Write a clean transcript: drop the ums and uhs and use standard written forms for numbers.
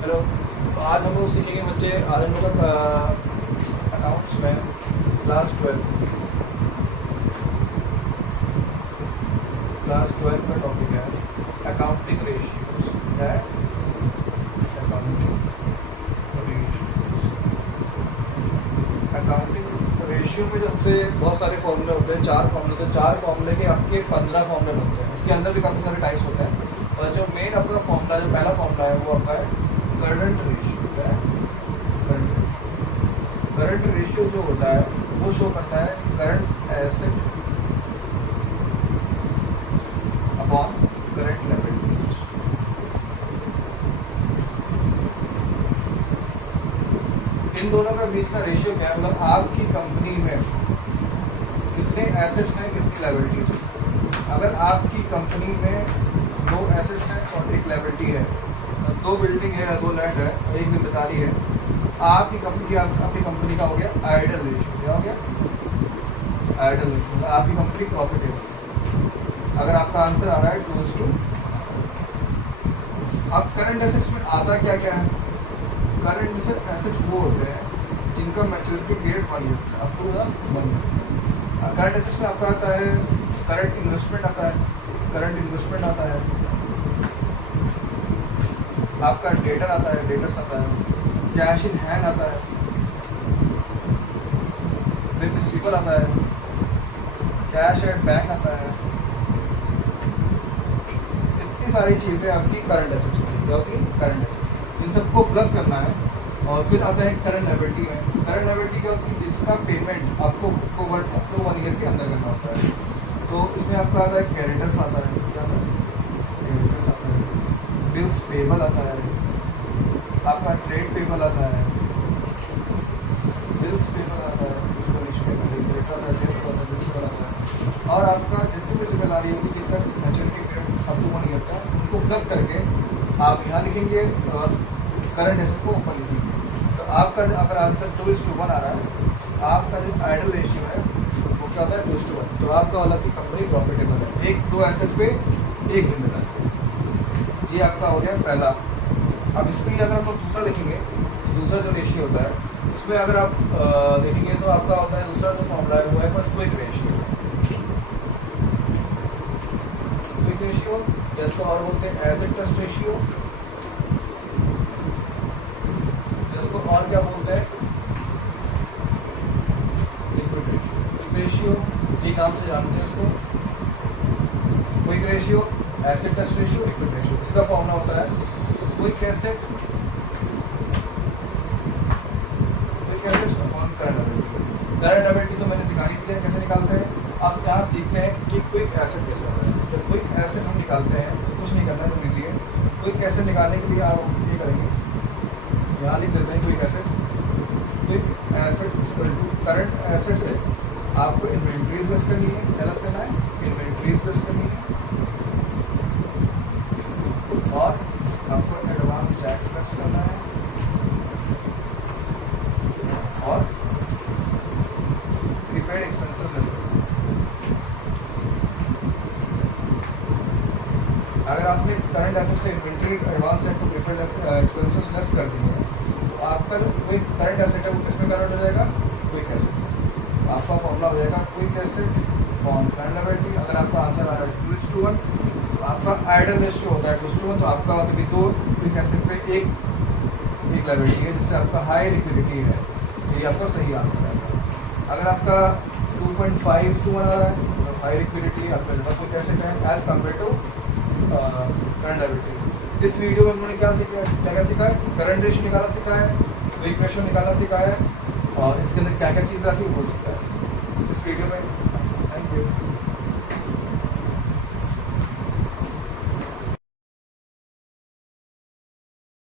Hello. तो आज हम लोग सीखेंगे बच्चे, आज हम लोग का अकाउंट्स में क्लास 12 का टॉपिक है अकाउंटिंग रेशियोज। है अकाउंटिंग रेशियो में सबसे बहुत सारे फॉर्मूले होते हैं, 4 फॉर्मूले होते हैं। 4 फॉर्मूले के आपके 15 फॉर्मूले बनते हैं। इसके अंदर भी काफ़ी सारे टाइप्स होते हैं, और जो मेन आपका फॉर्मूला, जो पहला फॉर्मूला है वो आपका है करंट रेशियो। है करंट रेशियो जो होता है वो शो करता है current asset upon current liability. इन दोनों का बीच का रेशियो क्या है, मतलब आपकी कंपनी में कितने एसेट्स हैं, कितनी लायबिलिटीज हैं। अगर आपकी कंपनी में 2 एसेट्स हैं और 1 लायबिलिटी है, 2 बिल्डिंग है, 2 लैंड है, 1 जिम्मेदारी है, आपकी कंपनी का हो गया आइडल रेशियो। क्या हो गया? Ideal ratio. आपकी कंपनी प्रॉफिटेबल। अगर आपका आंसर आ रहा है 2:। अब करंट एसेट्स में आता क्या क्या है? करंट एसेट्स वो होते हैं जिनका मैच्योरिटी पीरियड 1 ईयर है, आपको 1 ईयर। करंट एसेट्स में आपका आता है करंट इन्वेस्टमेंट आता है, आपका डेटर आता है, डेटर्स आता है, कैश इन हैंड आता है, बिल रिसीवर आता है, कैश एट बैंक आता है। इतनी सारी चीज़ें आपकी करंट एसेट्स होती है। क्या होती है? Current assets. इन सबको प्लस करना है, और फिर आता है करंट लायबिलिटी में। करंट लायबिलिटी क्या होती है? जिसका पेमेंट आपको 1 ईयर के अंदर करना होता है। तो इसमें आपका आता है क्रेडिटर्स आता है, क्या आता है? क्रेडिटर्स आता है, बिल्स पेबल आता है, आपका ट्रेड पेबल आता है, बिल्स पेबल आता है, और आपका जितनी भी जिम्मेदारी होगी, जितना मैच्योरिटी पीरियड आपको 1 ईयर का, उनको प्लस करके आप यहाँ लिखेंगे और करंट एसेट को ऊपर लिखेंगे। तो आपका अगर आंसर 2:1 आ रहा है, आपका जो आइडल रेशियो है वो क्या होता है? 2:1। तो आपका वाला की कंपनी प्रॉफिटेबल है। 2 एसेट पे 1 जिम्मेदारी। ये आपका हो गया पहला। अब इसमें अगर हम लोग दूसरा लिखेंगे, दूसरा जो रेशियो होता है उसमें अगर आप देखेंगे तो आपका होता है दूसरा जो फॉर्मूला है वो है बस क्विक रेशियो। क्विक रेशियो जिसको और बोलते हैं एसेट टेस्ट रेशियो, जिसको और क्या बोलते हैं? Liquid ratio. जी नाम से जानते हैं इसको, quick ratio, asset test ratio, liquid ratio. इसका फॉर्मूला होता है quick asset upon current liability. Current liability तो मैंने सिखा ही दिया कैसे निकालते हैं। आप यहाँ सीखते हैं कि क्विक एसेट कैसे होता है। जब क्विक एसेट हम निकालते हैं तो कुछ नहीं करना है, तो लीजिए क्विक एसेट निकालने के लिए आप ये करेंगे, यहाँ लिख देते हैं quick asset equal to current asset से आपको इन्वेंट्रीज लेस करनी है, प्लस करना है, इन्वेंट्रीज लेस करनी है, और आपको एडवांस टैक्स लेस करना है, और प्रीपेड एक्सपेंसेस लेस करना है। अगर आपने करंट एसेट से inventory, advance and prepaid expenses less कर दिए हैं, तो आपका जो कोई करंट एसेट है वो किस में कन्वर्ट हो जाएगा? Quick asset. आपका फॉर्मूला हो जाएगा quick asset on current liability. अगर आपका आंसर आ रहा है 2:1, तो आपका आइडल रेशियो होता है 2:1। तो आपका अभी 2 क्विक एसेट पे एक लायबिलिटी है, जिससे आपका हाई लिक्विडिटी है। ये आपका सही आंसर है। अगर आपका 2.5:1 आ रहा है तो हाई लिक्विडिटी आपका ज़्यादा क्विक एसेट है as compare to current liability. इस वीडियो में हमने क्या सीखा है? क्या क्या सीखा है? करंट रेशियो निकालना सीखा है, क्विक रेशियो निकालना सीखा है, और इसके अंदर क्या क्या चीज़ आती है वो सीखा है इस वीडियो में। Thank you.